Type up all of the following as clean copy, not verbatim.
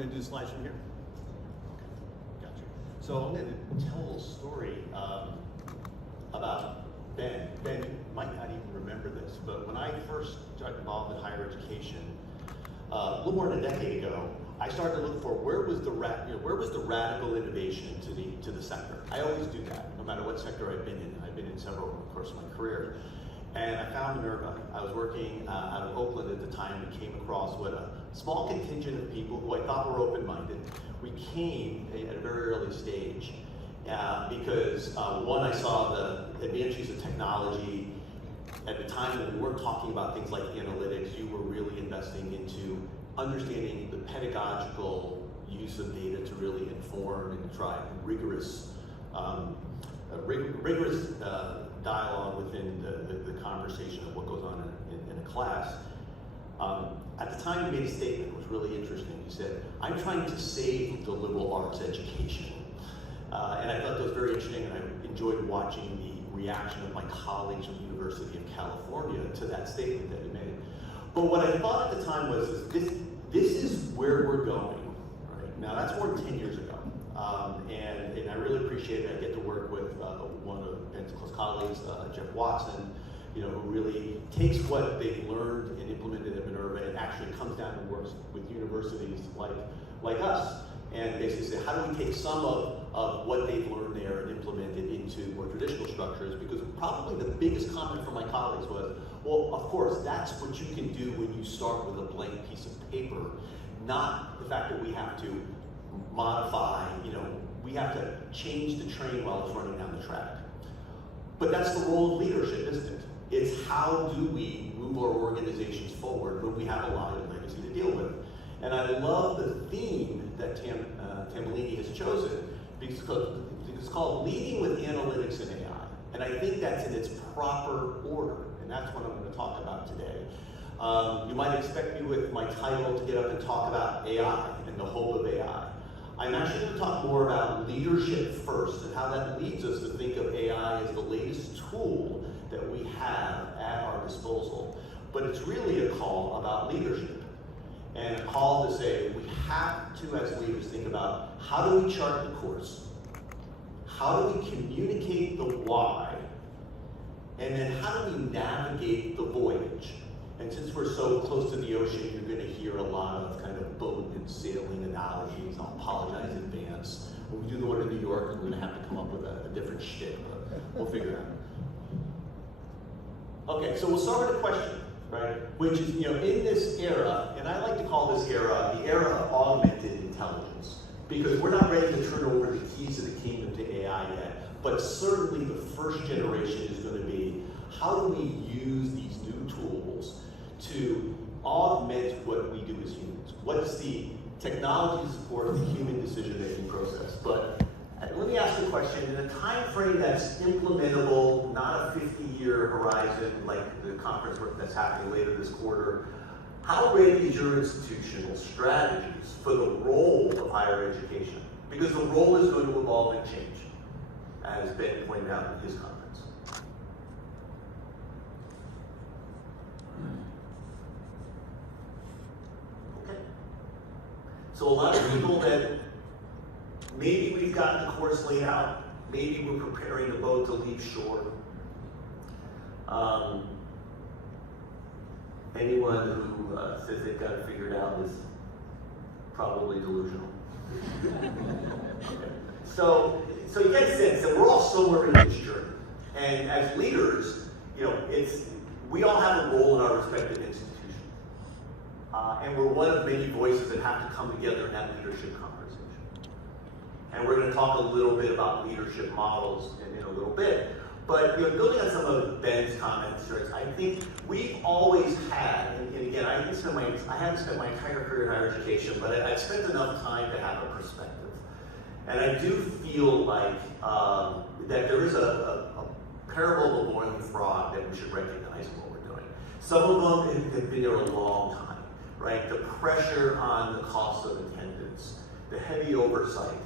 going to do slides from here? Okay, gotcha. So I'm going to tell a little story about Ben. Ben, you might not even remember this, but when I first got involved in higher education, a little more than a decade ago, I started to look for where was the radical innovation to the sector. I always do that, no matter what sector I've been in. I've been in several over the course of my career. And I found Minerva. I was working out of Oakland at the time and came across what a small contingent of people who I thought were open-minded. We came at a very early stage because one, I saw the advantages of technology. At the time when we weren't talking about things like analytics, you were really investing into understanding the pedagogical use of data to really inform and drive rigorous dialogue within the conversation of what goes on in a class. At the time, he made a statement that was really interesting. He said, "I'm trying to save the liberal arts education." And I thought that was very interesting, and I enjoyed watching the reaction of my colleagues from the University of California to that statement that he made. But what I thought at the time was, this is where we're going, right? Now, that's more than 10 years ago. And I really appreciate it. I get to work with one of Ben's close colleagues, Jeff Watson, who really takes what they've learned and implemented at Minerva and actually comes down and works with universities like us. And basically say, how do we take some of what they've learned there and implement it into more traditional structures? Because probably the biggest comment from my colleagues was, well, of course, that's what you can do when you start with a blank piece of paper, not the fact that we have to modify, we have to change the train while it's running down the track. But that's the role of leadership, isn't it? It's how do we move our organizations forward when we have a lot of legacy to deal with. And I love the theme that Tambellini has chosen because it's called Leading with Analytics and AI. And I think that's in its proper order, and that's what I'm going to talk about today. You might expect me with my title to get up and talk about AI and the hope of AI. I'm actually going to talk more about leadership first and how that leads us to think of AI as the latest tool that we have at our disposal. But it's really a call about leadership and a call to say we have to, as leaders, think about how do we chart the course, how do we communicate the why, and then how do we navigate the voyage. And since we're so close to the ocean, you're going to hear a lot of kind of boat and sailing analogies. I'll apologize in advance. When we do the one in New York, I'm going to have to come up with a different shtick, but we'll figure it out. Okay, so we'll start with a question, right? Which is, in this era, and I like to call this era the era of augmented intelligence, because we're not ready to turn over the keys of the kingdom to AI yet, but certainly the first generation is going to be, how do we use these new tools to augment what we do as humans? What's the technology to support the human decision-making process? But let me ask you a question. In a time frame that's implementable, not a 50-year horizon like the conference work that's happening later this quarter, how ready is your institutional strategies for the role of higher education? Because the role is going to evolve and change, as Ben pointed out in his comments. So a lot of people that maybe we've gotten the course laid out, maybe we're preparing the boat to leave shore. Anyone who says they've got it figured out is probably delusional. Okay. So you get a sense that we're all somewhere in this journey. And as leaders, we all have a role in our respective institutions. And we're one of many voices that have to come together in that leadership conversation. And we're going to talk a little bit about leadership models in a little bit. But building on some of Ben's comments, I think we've always had, and again, I haven't spent my entire career in higher education, but I've spent enough time to have a perspective. And I do feel like that there is a parable of the boiling frog that we should recognize in what we're doing. Some of them have been there a long time. Right, the pressure on the cost of attendance, the heavy oversight,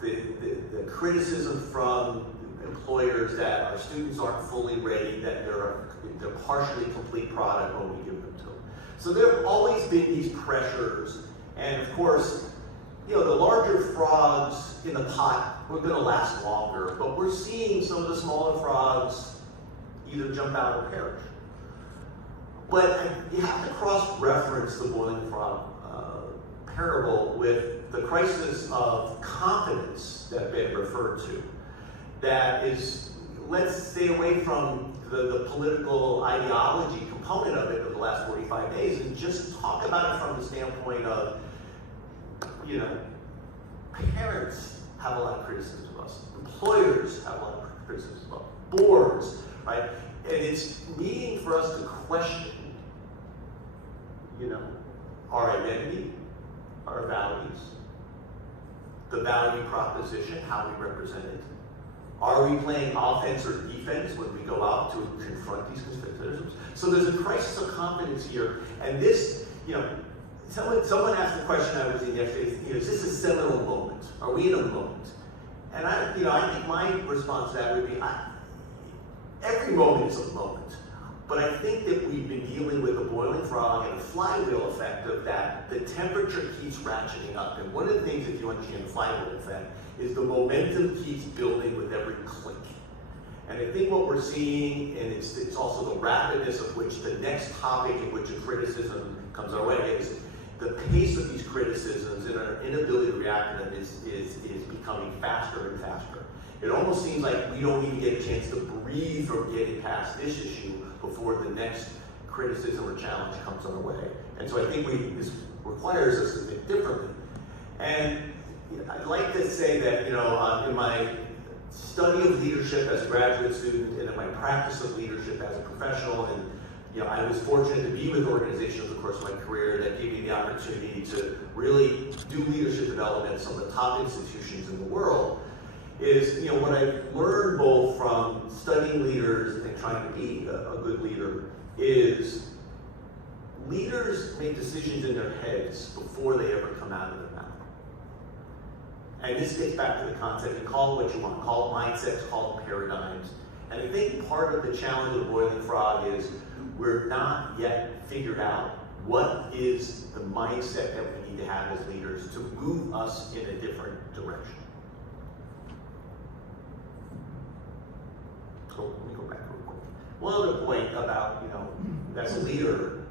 the criticism from employers that our students aren't fully ready, that they're partially complete product when we give them to them. So there have always been these pressures, and of course, the larger frogs in the pot were going to last longer, but we're seeing some of the smaller frogs either jump out or perish. But you have to cross-reference the boiling frog parable with the crisis of confidence that Ben referred to. That is, let's stay away from the political ideology component of it of the last 45 days and just talk about it from the standpoint of, parents have a lot of criticism of us. Employers have a lot of criticism of us. Boards, right? And it's needing for us to question, our identity, our values, the value proposition, how we represent it. Are we playing offense or defense when we go out to confront these criticisms? So there's a crisis of confidence here, and this, someone asked the question I was in yesterday, is this a seminal moment? Are we in a moment? And I think my response to that would be, every moment is a moment. But I think that we've been dealing with a boiling frog and a flywheel effect of that. The temperature keeps ratcheting up. And one of the things, if you understand the flywheel effect, is the momentum keeps building with every click. And I think what we're seeing, and it's also the rapidness of which the next topic in which a criticism comes our way, is the pace of these criticisms and our inability to react to them is becoming faster and faster. It almost seems like we don't even get a chance to breathe from getting past this issue before the next criticism or challenge comes our way. And so I think this requires us to think differently. And I'd like to say that, in my study of leadership as a graduate student and in my practice of leadership as a professional, and I was fortunate to be with organizations over the course of my career that gave me the opportunity to really do leadership development at some of the top institutions in the world, is what I've learned both from studying leaders and trying to be a good leader is leaders make decisions in their heads before they ever come out of their mouth. And this gets back to the concept, and call it what you want, call it mindsets, call it paradigms. And I think part of the challenge of the boiling frog is we're not yet figured out what is the mindset that we need to have as leaders to move us in a different direction. So let me go back real quick. One other point about, as a leader,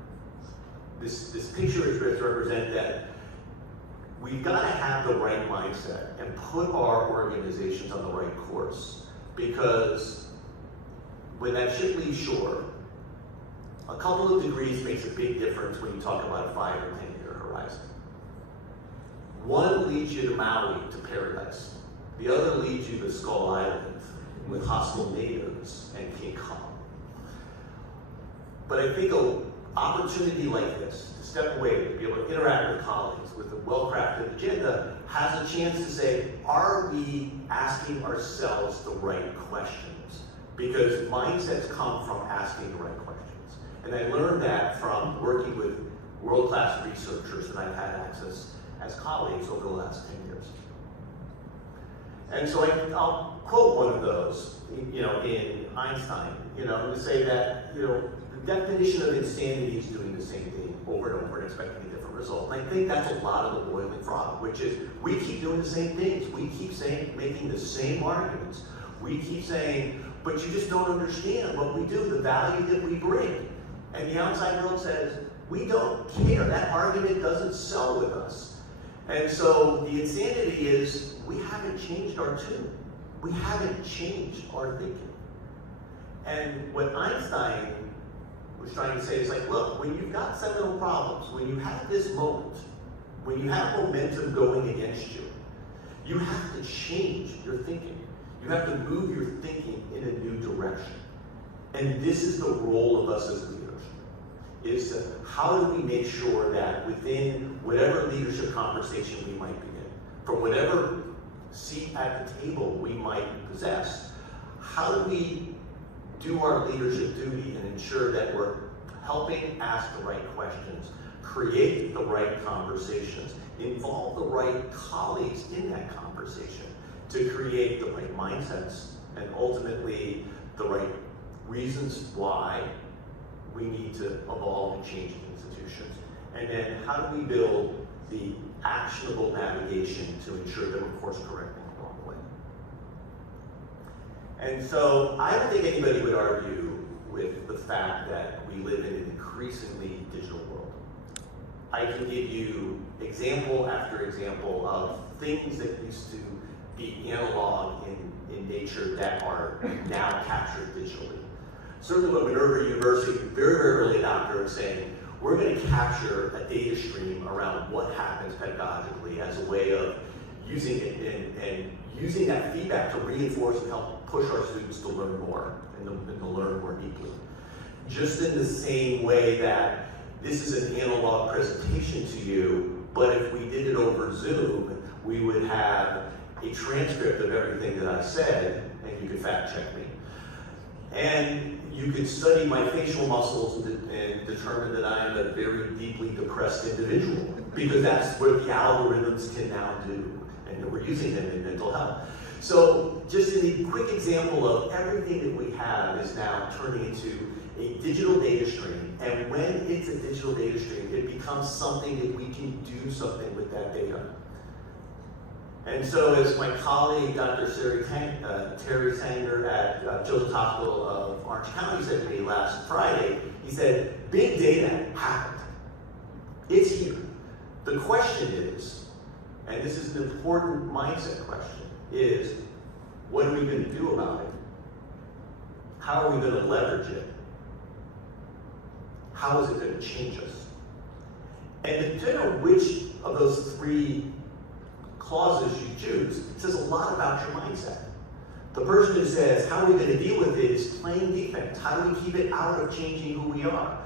this picture is to represent that we've got to have the right mindset and put our organizations on the right course, because when that ship leaves shore, a couple of degrees makes a big difference when you talk about a 5 or 10-year horizon. One leads you to Maui, to paradise. The other leads you to Skull Island with hostile natives and King Kong. But I think an opportunity like this, to step away, to be able to interact with colleagues with a well-crafted agenda, has a chance to say, are we asking ourselves the right questions? Because mindsets come from asking the right questions. And I learned that from working with world-class researchers that I've had access as colleagues over the last 10 years. And so I'll quote one of those, in Einstein, to say that, the definition of insanity is doing the same thing over and over and expecting a different result. And I think that's a lot of the boiling frog, which is we keep doing the same things. We keep making the same arguments. We keep saying, but you just don't understand what we do, the value that we bring. And the outside world says, we don't care. That argument doesn't sell with us. And so the insanity is we haven't changed our tune. We haven't changed our thinking. And what Einstein was trying to say is like, look, when you've got seminal problems, when you have this moment, when you have momentum going against you, you have to change your thinking. You have to move your thinking in a new direction. And this is the role of us as leaders, is to how do we make sure that within whatever leadership conversation we might be in, from whatever seat at the table we might possess, how do we do our leadership duty and ensure that we're helping ask the right questions, create the right conversations, involve the right colleagues in that conversation to create the right mindsets and ultimately the right reasons why we need to evolve and change institutions. And then how do we build the actionable navigation to ensure that we're course correcting along the way. And so I don't think anybody would argue with the fact that we live in an increasingly digital world. I can give you example after example of things that used to be analog in nature that are now captured digitally. Certainly when Minerva University, very, very early adopter, of saying, we're going to capture a data stream around what happens pedagogically as a way of using it and using that feedback to reinforce and help push our students to learn more and to learn more deeply. Just in the same way that this is an analog presentation to you, but if we did it over Zoom, we would have a transcript of everything that I said, and you could fact check me. And you could study my facial muscles and determine that I am a very deeply depressed individual, because that's what the algorithms can now do, and we're using them in mental health. So just in the quick example of everything that we have is now turning into a digital data stream, and when it's a digital data stream, it becomes something that we can do something with that data. And so as my colleague, Dr. Terry Sanger at Children's Hospital of Orange County said to me last Friday, he said, big data happened. It's here. The question is, and this is an important mindset question, is what are we going to do about it? How are we going to leverage it? How is it going to change us? And depending on which of those three clauses you choose, it says a lot about your mindset. The person who says, how are we going to deal with it, is playing defense. How do we keep it out of changing who we are?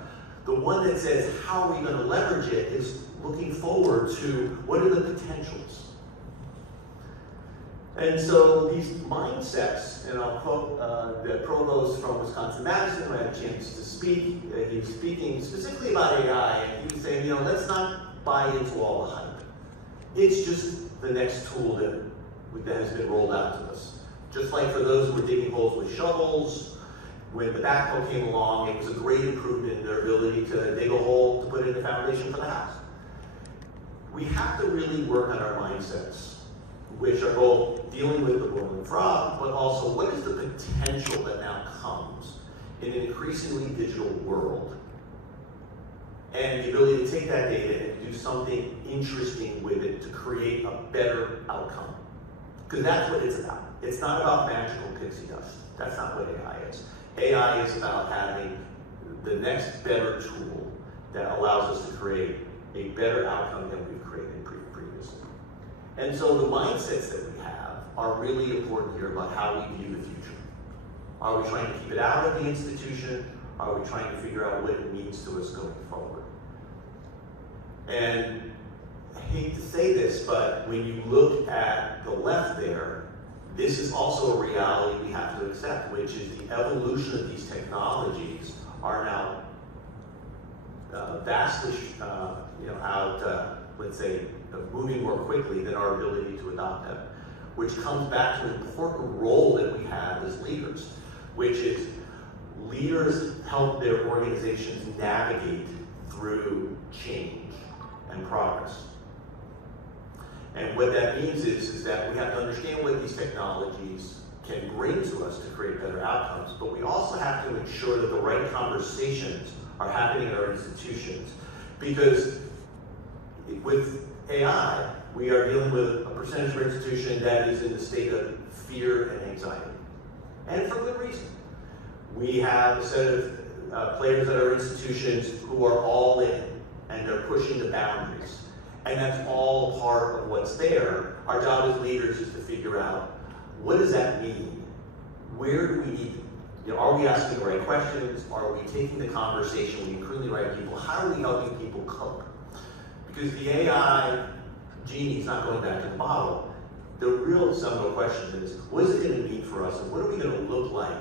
The one that says, how are we going to leverage it, is looking forward to what are the potentials. And so these mindsets, and I'll quote the provost from Wisconsin-Madison, who I had a chance to speak. He was speaking specifically about AI, and he was saying, let's not buy into all the hype. It's just the next tool that has been rolled out to us. Just like for those who were digging holes with shovels, when the backhoe came along, it was a great improvement in their ability to dig a hole to put in the foundation for the house. We have to really work on our mindsets, which are both dealing with the boiling frog, but also what is the potential that now comes in an increasingly digital world, and the ability to take that data and do something interesting with it to create a better outcome. Because that's what it's about. It's not about magical pixie dust. That's not what AI is. AI is about having the next better tool that allows us to create a better outcome than we've created previously. And so the mindsets that we have are really important here about how we view the future. Are we trying to keep it out of the institution? Are we trying to figure out what it means to us going forward? And I hate to say this, but when you look at the left there, this is also a reality we have to accept, which is the evolution of these technologies are now vastly let's say, moving more quickly than our ability to adopt them, which comes back to an important role that we have as leaders, which is leaders help their organizations navigate through change and progress. And what that means is that we have to understand what these technologies can bring to us to create better outcomes, but we also have to ensure that the right conversations are happening in our institutions. Because with AI, we are dealing with a percentage of our institution that is in a state of fear and anxiety. And for good reason. We have a set of players at our institutions who are all in, and they're pushing the boundaries. And that's all part of what's there. Our job as leaders is to figure out, what does that mean? Where do we need, are we asking the right questions? Are we taking the conversation? Are we including the right people? How are we helping people cope? Because the AI genie is not going back to the bottle. The real seminal question is, what is it going to mean for us? And what are we going to look like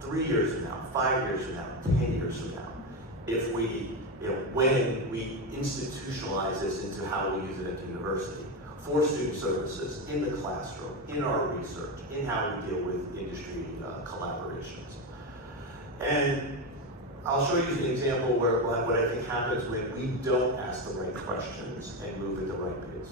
3 years from now, 5 years from now, 10 years from now, if we, when we institutionalize this into how we use it at the university, for student services, in the classroom, in our research, in how we deal with industry collaborations. And I'll show you an example where what I think happens when we don't ask the right questions and move at the right pace.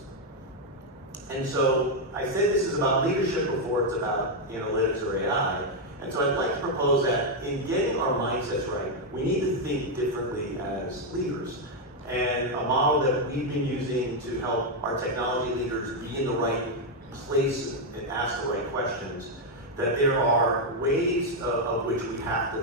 And so I said this is about leadership before it's about analytics or AI. And so I'd like to propose that in getting our mindsets right, we need to think differently as leaders. And a model that we've been using to help our technology leaders be in the right place and ask the right questions, that there are ways of which we have to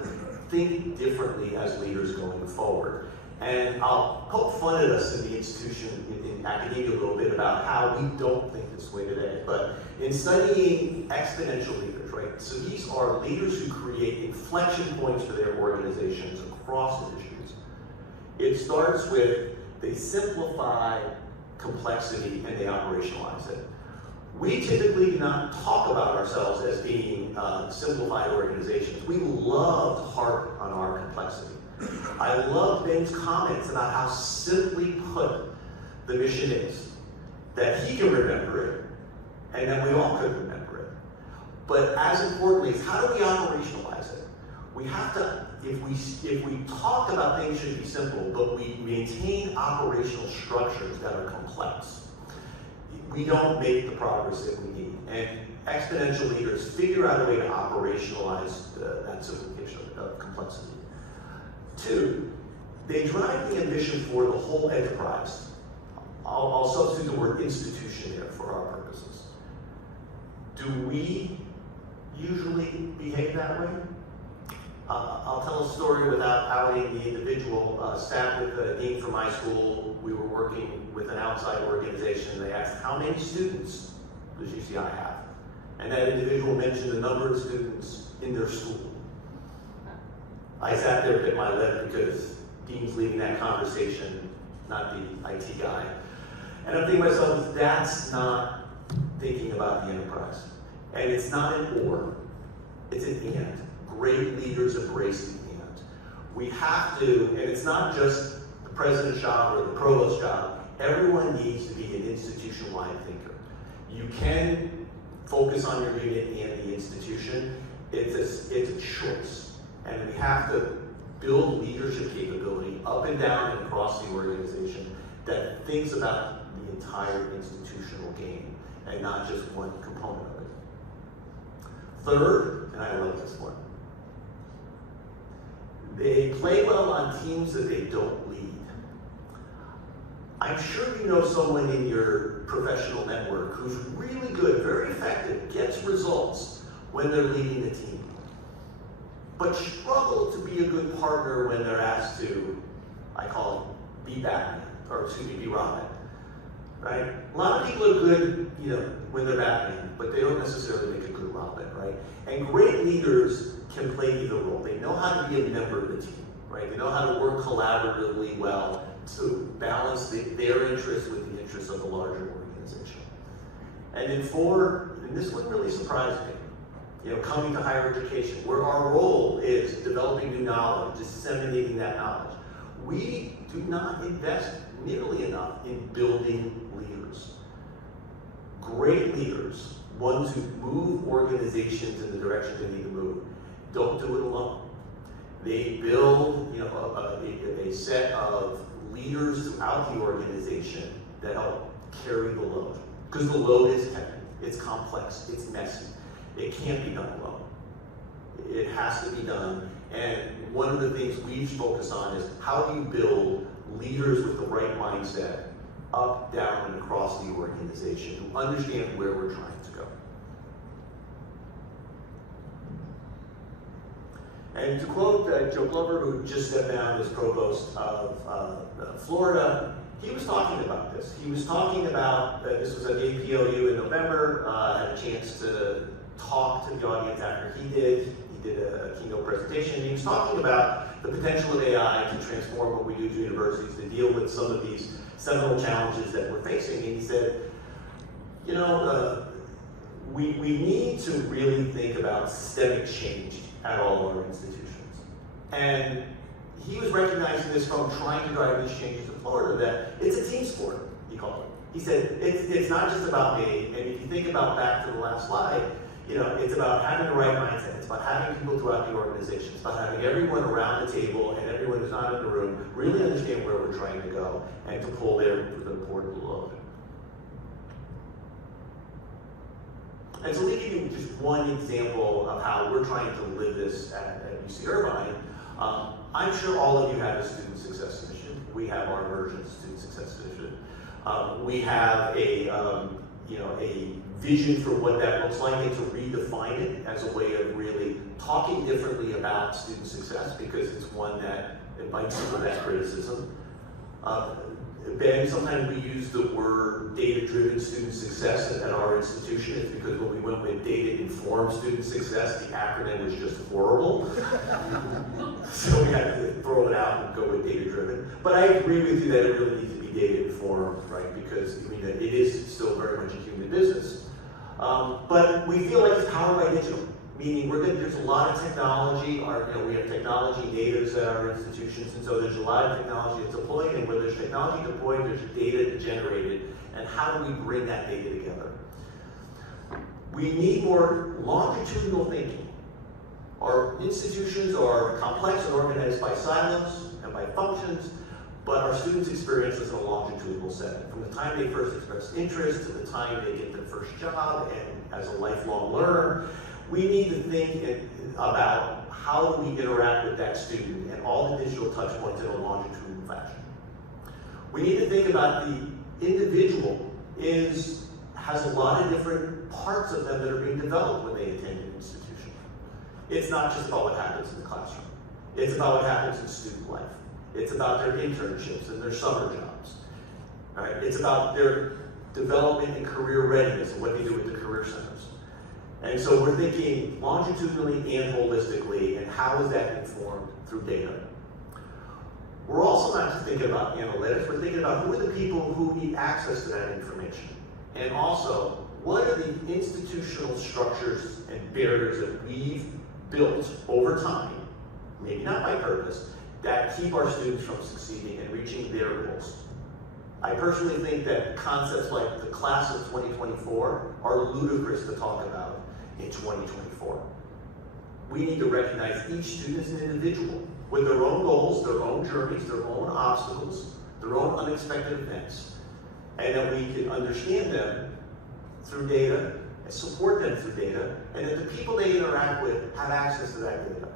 think differently as leaders going forward. And I'll poke fun at us in the institution, in academia a little bit about how we don't think this way today. But in studying exponential leaders, right? So these are leaders who create inflection points for their organizations across industries. It starts with they simplify complexity and they operationalize it. We typically do not talk about ourselves as being simplified organizations. We love to harp on our complexity. I love Ben's comments about how simply put the mission is, that he can remember it, and that we all could remember it. But as importantly is how do we operationalize it? We have to, if we talk about things should be simple, but we maintain operational structures that are complex, we don't make the progress that we need. And exponential leaders figure out a way to operationalize that simplification of complexity. 2, they drive the ambition for the whole enterprise. I'll substitute the word institution there for our purposes. Do we usually behave that way? I'll tell a story without outing the individual. Sat with a dean from my school. We were working with an outside organization. They asked, how many students does UCI have? And that individual mentioned the number of students in their school. I sat there, bit my lip, because Dean's leading that conversation, not the IT guy. And I'm thinking to myself, that's not thinking about the enterprise. And it's not an or, it's an and. Great leaders embrace the and. We have to, and it's not just the president's job or the provost's job, everyone needs to be an institution-wide thinker. You can focus on your unit and the institution. It's a choice. And we have to build leadership capability up and down and across the organization that thinks about the entire institutional game and not just one component of it. Third, and I love this one, they play well on teams that they don't lead. I'm sure you know someone in your professional network who's really good, very effective, gets results when they're leading the team, but struggle to be a good partner when they're asked to, I call it, be Batman, or excuse me, be Robin, right? A lot of people are good, when they're Batman, but they don't necessarily make a good Robin, right? And great leaders can play either role. They know how to be a member of the team, right? They know how to work collaboratively well to balance their interests with the interests of the larger organization. And then 4, and this one really surprised me, coming to higher education, where our role is developing new knowledge, disseminating that knowledge. We do not invest nearly enough in building leaders. Great leaders, ones who move organizations in the direction they need to move, don't do it alone. They build a set of leaders throughout the organization that help carry the load. Because the load is heavy, it's complex, it's messy. It can't be done alone. It has to be done. And one of the things we focus on is how do you build leaders with the right mindset up, down, and across the organization who understand where we're trying to go. And to quote Joe Glover, who just stepped down as provost of Florida, he was talking about this. He was talking about, this was at the APOU in November, had a chance to talk to the audience after he did. He did a keynote presentation. He was talking about the potential of AI to transform what we do to universities, to deal with some of these seminal challenges that we're facing. And he said, we need to really think about systemic change at all of our institutions. And he was recognizing this from trying to drive these changes in Florida, that it's a team sport, he called it. He said, it's not just about me, and if you think about back to the last slide, it's about having the right mindset. It's about having people throughout the organization. It's about having everyone around the table and everyone who's not in the room really understand where we're trying to go and to pull their important load. And so let me give you just one example of how we're trying to live this at UC Irvine. I'm sure all of you have a student success initiative. We have our version of student success initiative. We have a vision for what that looks like and to redefine it as a way of really talking differently about student success, because it's one that invites some of that criticism. Ben, sometimes we use the word data-driven student success at our institution. It's because when we went with data-informed student success, the acronym was just horrible. So we had to throw it out and go with data-driven. But I agree with you that it really needs to be data-informed, right? Because it is still very much a human business. But we feel like it's powered by digital. Meaning there's a lot of technology, we have technology natives at our institutions, and so there's a lot of technology that's deployed, and where there's technology deployed, there's data generated, and how do we bring that data together? We need more longitudinal thinking. Our institutions are complex and organized by silos and by functions, but our students experience this in a longitudinal setting. From the time they first express interest to the time they get their first job, and as a lifelong learner, we need to think about how do we interact with that student and all the digital touch points in a longitudinal fashion. We need to think about the individual has a lot of different parts of them that are being developed when they attend an institution. It's not just about what happens in the classroom. It's about what happens in student life. It's about their internships and their summer jobs. Right? It's about their development and career readiness and what they do with the career centers. And so we're thinking longitudinally and holistically, and how is that informed through data? We're also not just thinking about analytics, we're thinking about who are the people who need access to that information. And also, what are the institutional structures and barriers that we've built over time, maybe not by purpose, that keep our students from succeeding and reaching their goals? I personally think that concepts like the class of 2024 are ludicrous to talk about in 2024. We need to recognize each student as an individual with their own goals, their own journeys, their own obstacles, their own unexpected events, and that we can understand them through data and support them through data, and that the people they interact with have access to that data.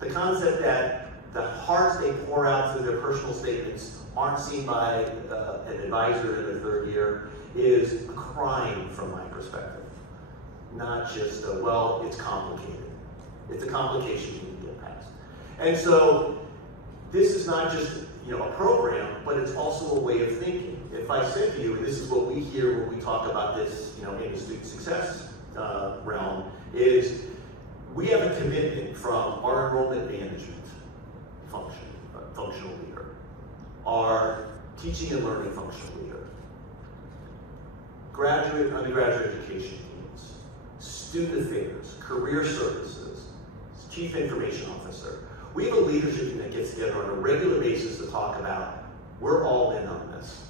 The concept that the hearts they pour out through their personal statements aren't seen by an advisor in their third year is a crime from my perspective. Not just, it's complicated. It's a complication you need to get past. And so this is not just a program, but it's also a way of thinking. If I said to you, and this is what we hear when we talk about this in the student success realm, is we have a commitment from our enrollment management functional leader, our teaching and learning functional leader, graduate and undergraduate education teams, student affairs, career services, chief information officer. We have a leadership team that gets together on a regular basis to talk about, we're all in on this.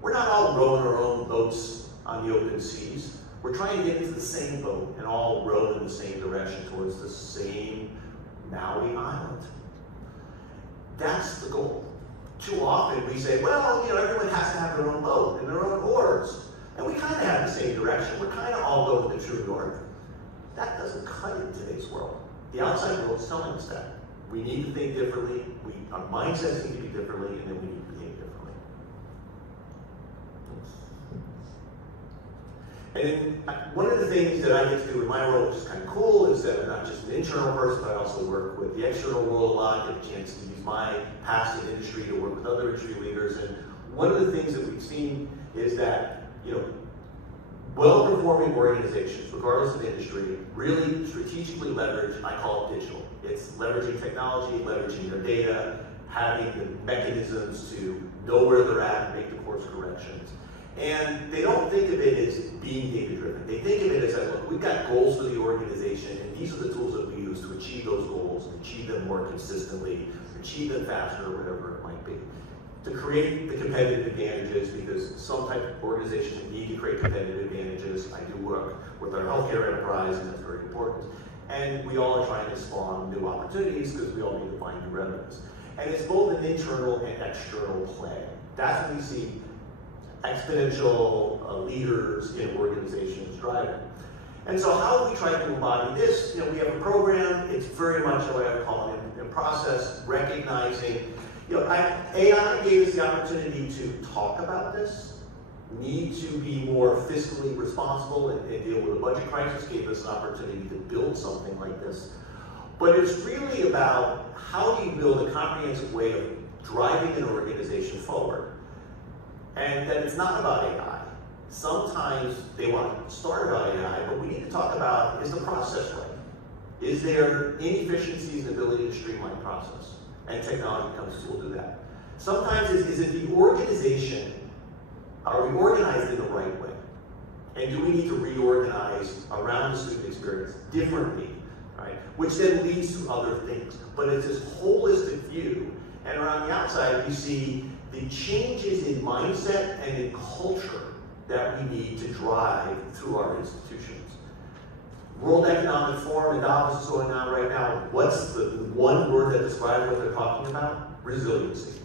We're not all rowing our own boats on the open seas. We're trying to get into the same boat and all row in the same direction towards the same Maui Island. That's the goal. Too often we say, everyone has to have their own boat and their own oars. And we kind of have the same direction. We're kind of all going the true north. That doesn't cut in today's world. The outside world is telling us that. We need to think differently. Our mindsets need to be differently, and then we need to behave differently. And one of the things that I get to do in my role, which is kind of cool, is that I'm not just an internal person, but I also work with the external world a lot, get a chance to use my past in industry to work with other industry leaders. And one of the things that we've seen is that, well-performing organizations, regardless of industry, really strategically leverage, I call it digital. It's leveraging technology, leveraging their data, having the mechanisms to know where they're at and make the course corrections. And they don't think of it as being data-driven. They think of it as, look, we've got goals for the organization, and these are the tools that we use to achieve those goals, and achieve them more consistently, achieve them faster, or whatever it might be. to create the competitive advantages, because some type of organizations need to create competitive advantages. I do work with our healthcare enterprise, and that's very important. And we all are trying to spawn new opportunities because we all need to find new revenues. And it's both an internal and external play. That's when we see exponential leaders in organizations driving. And so how do we try to embody this? You know, we have a program. It's very much what I call a process, recognizing, you know, AI gave us the opportunity to talk about this, need to be more fiscally responsible and deal with a budget crisis, gave us an opportunity to build something like this. But it's really about how do you build a comprehensive way of driving an organization forward. And that it's not about AI. Sometimes they want to start about AI, but we need to talk about, is the process right? Is there inefficiencies in the ability to streamline process? And technology comes to will do that. Sometimes is it the organization, are we organized in the right way? And do we need to reorganize around the student experience differently, right? Which then leads to other things. But it's this holistic view, and around the outside we see the changes in mindset and in culture that we need to drive through our institutions. World Economic Forum in Davos is going on right now. What's the one word that describes what they're talking about? Resiliency,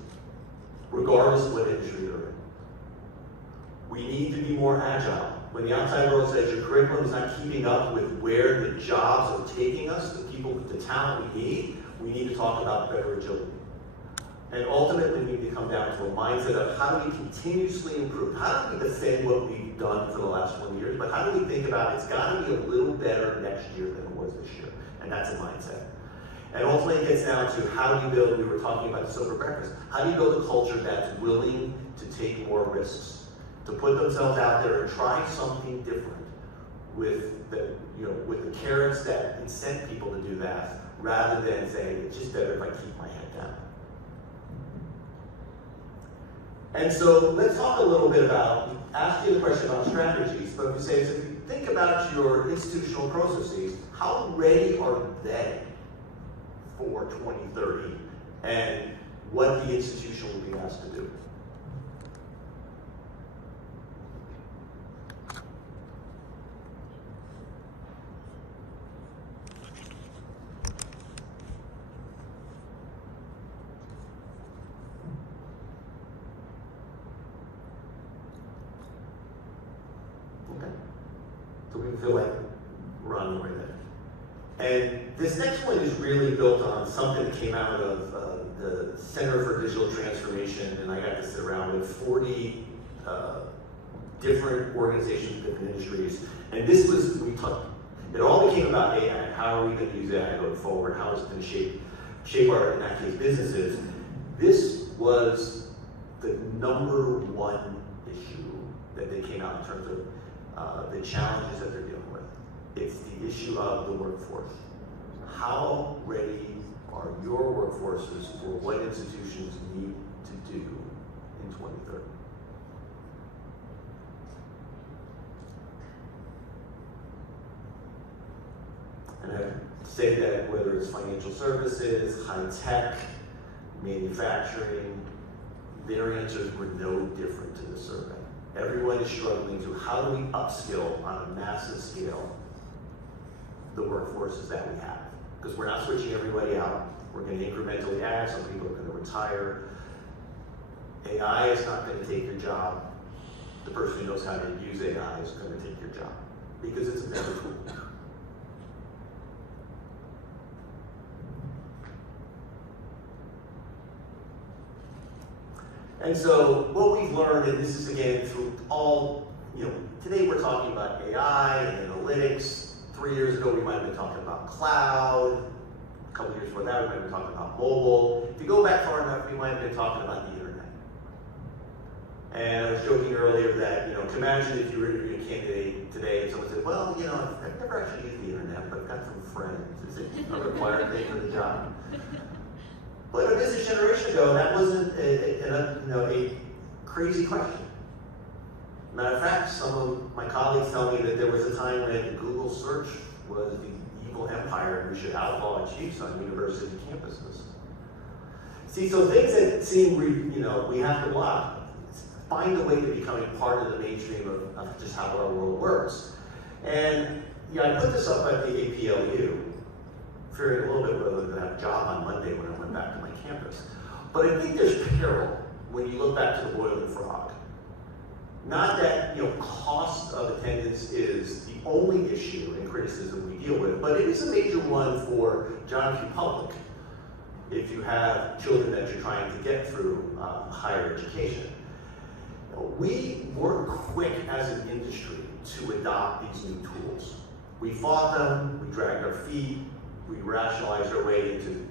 regardless of what industry they're in. We need to be more agile. When the outside world says your curriculum is not keeping up with where the jobs are taking us, the people with the talent we need to talk about better agility. And ultimately, we need to come down to a mindset of how do we continuously improve? How do we defend what we've done for the last 20 years? But how do we think about it's got to be a little better next year than it was this year? And that's a mindset. And ultimately, it gets down to how do you build, we were talking about the silver breakfast, how do you build a culture that's willing to take more risks, to put themselves out there and try something different with the, you know, with the carrots that incent people to do that, rather than saying it's just better if I keep my head down. And so let's talk a little bit about, ask you the question about strategies, but we say, so if you think about your institutional processes, how ready are they for 2030 and what the institution will be asked to do? So we feel like we're on the way there. And this next one is really built on something that came out of the Center for Digital Transformation, and I got to sit around with 40 different organizations, different industries. And this was, we talked, it all became about AI. How are we going to use AI going forward? How is it going to shape our, in that case, businesses? This was the #1 issue that they came out in terms of the challenges that they're dealing with. It's the issue of the workforce. How ready are your workforces for what institutions need to do in 2030? And I say that whether it's financial services, high tech, manufacturing, their answers were no different to the survey. Everyone is struggling to how do we upskill on a massive scale the workforces that we have. Because we're not switching everybody out. We're going to incrementally add. Some people are going to retire. AI is not going to take your job. The person who knows how to use AI is going to take your job because it's a better tool. And so what we've learned, and this is again through all, you know, today we're talking about AI and analytics. 3 years ago we might have been talking about cloud. A couple years before that we might have been talking about mobile. If you go back far enough, we might have been talking about the internet. And I was joking earlier that, you know, imagine if you were interviewing a candidate today and someone said, well, you know, I've never actually used the internet, but I've got some friends. Is it a required thing for the job? But a business generation ago, that wasn't a crazy question. Matter of fact, some of my colleagues tell me that there was a time when Google search was the evil empire and we should outlaw its use on university campuses. See, so things that seem, we have to block, find a way to becoming part of the mainstream of just how our world works. And I put this up at the APLU, fearing a little bit whether to have a job on Monday when I went back to my campus. But I think there's peril when you look back to the boiling frog. Not that cost of attendance is the only issue and criticism we deal with, but it is a major one for John Q. Public if you have children that you're trying to get through higher education. We weren't quick as an industry to adopt these new tools. We fought them, we dragged our feet, we rationalized our way into,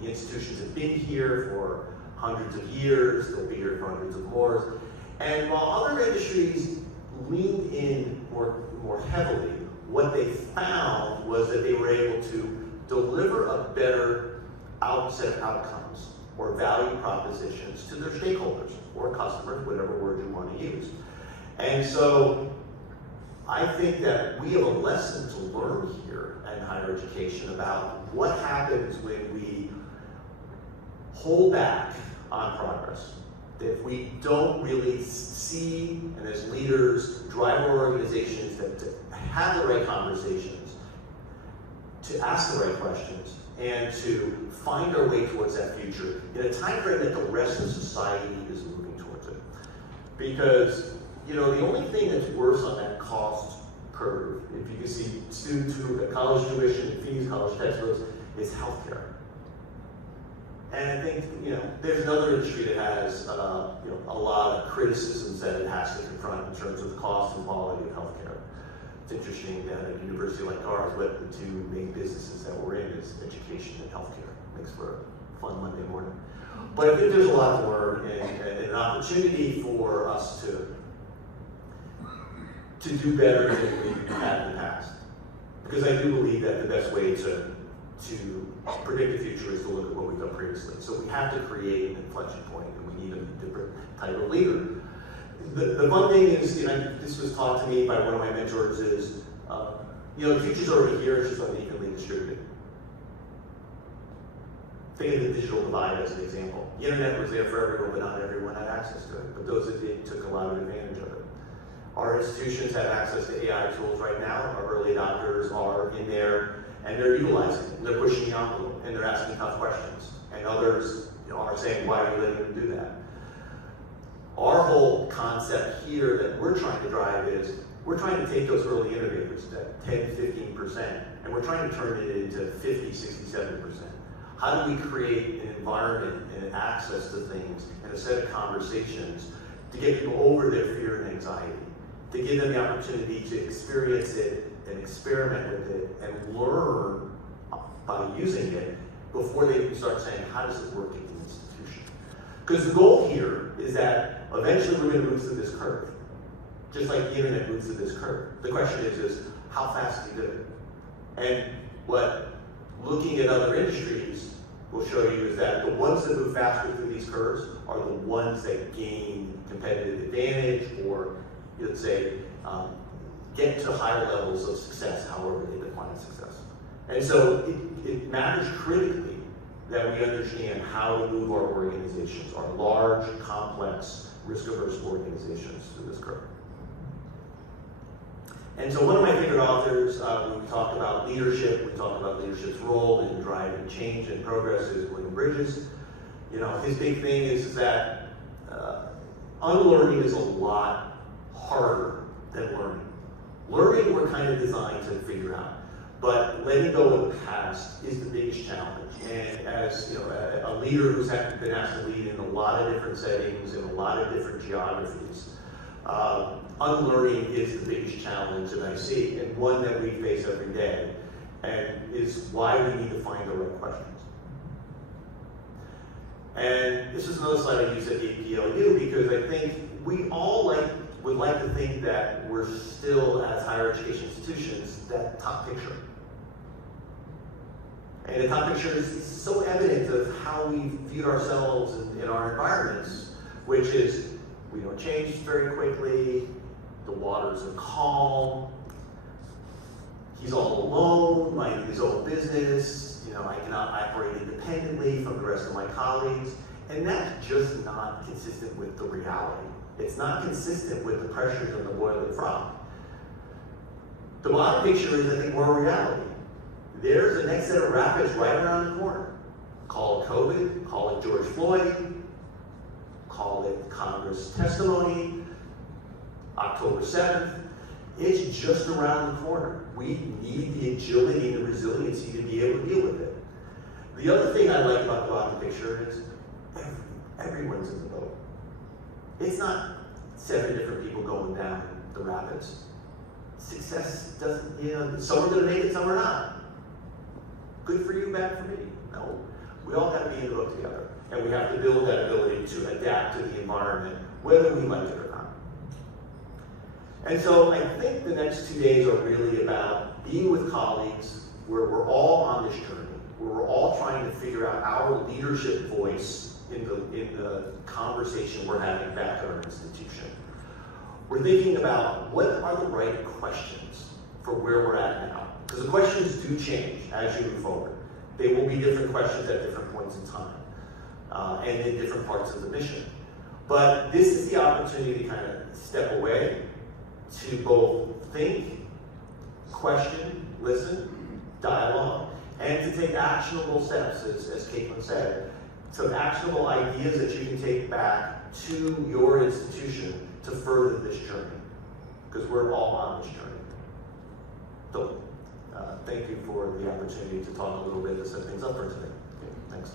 the institutions have been here for hundreds of years, they'll be here for hundreds of more. And while other industries leaned in more heavily, what they found was that they were able to deliver a better set of outcomes or value propositions to their stakeholders or customers, whatever word you want to use. And so I think that we have a lesson to learn here in higher education about what happens when we hold back on progress. If we don't really see, and as leaders, drive our organizations to have the right conversations, to ask the right questions, and to find our way towards that future in a time frame that the rest of society is moving towards it. Because, the only thing that's worse on that cost curve, if you can see students who have college tuition, fees, college textbooks, is healthcare. And I think, there's another industry that has, a lot of criticisms that it has to confront in terms of the cost and quality of healthcare. It's interesting that at a university like ours, what the two main businesses that we're in is education and healthcare. Makes for a fun Monday morning. But I think there's a lot to learn and an opportunity for us to do better than we've had in the past. Because I do believe that the best way to predict the future is to look at what we've done previously. So we have to create an inflection point, and we need a different type of leader. The fun thing is, this was taught to me by one of my mentors is, the future's already here, it's just unevenly distributed. Think of the digital divide as an example. The internet was there for everyone, but not everyone had access to it. But those that did took a lot of advantage of it. Our institutions have access to AI tools right now. Our early adopters are in there, and they're utilizing it. They're pushing the envelope, and they're asking tough questions. And others are saying, why are you letting them do that? Our whole concept here that we're trying to drive is, we're trying to take those early innovators, that 10, 15%, and we're trying to turn it into 50, 60, 70%. How do we create an environment and access to things and a set of conversations to get people over their fear and anxiety, to give them the opportunity to experience it and experiment with it and learn by using it before they start saying, how does it work in the institution? Because the goal here is that eventually we're going to move through this curve, just like the internet moves through this curve. The question is how fast do you do it? And what looking at other industries will show you is that the ones that move faster through these curves are the ones that gain competitive advantage, or let's say, get to higher levels of success, however they define success. And so it matters critically that we understand how to move our organizations, our large, complex, risk-averse organizations through this curve. And so one of my favorite authors, when we talk about leadership, we talk about leadership's role in driving change and progress, is William Bridges. His big thing is that unlearning is a lot harder than learning. Learning we're kind of designed to figure out, but letting go of the past is the biggest challenge. And as a leader who's been asked to lead in a lot of different settings, in a lot of different geographies, unlearning is the biggest challenge that I see, and one that we face every day, and is why we need to find the right questions. And this is another slide I use at the APLU because I think we all would like to think that we're still, as higher education institutions, that top picture. And the top picture is so evident of how we viewed ourselves in our environments, which is we don't change very quickly, the waters are calm, he's all alone, minding his own business, I cannot operate independently from the rest of my colleagues, and that's just not consistent with the reality. It's not consistent with the pressures of the boiling frog. The bottom picture is, I think, more reality. There's the next set of rapids right around the corner. Call it COVID, call it George Floyd, call it Congress testimony, October 7th. It's just around the corner. We need the agility and the resiliency to be able to deal with it. The other thing I like about the bottom picture is everyone's in the boat. It's not 7 different people going down the rapids. Success doesn't, some are going to make it, some are not. Good for you, bad for me. No. We all got to be in the boat together. And we have to build that ability to adapt to the environment, whether we like it or not. And so I think the next 2 days are really about being with colleagues where we're all on this journey, where we're all trying to figure out our leadership voice in the conversation we're having back at our institution. We're thinking about what are the right questions for where we're at now. Because the questions do change as you move forward. They will be different questions at different points in time and in different parts of the mission. But this is the opportunity to kind of step away, to both think, question, listen, dialogue, and to take actionable steps, as Caitlin said, some actionable ideas that you can take back to your institution to further this journey, because we're all on this journey. So, thank you for the opportunity to talk a little bit to set things up for today. Okay, thanks.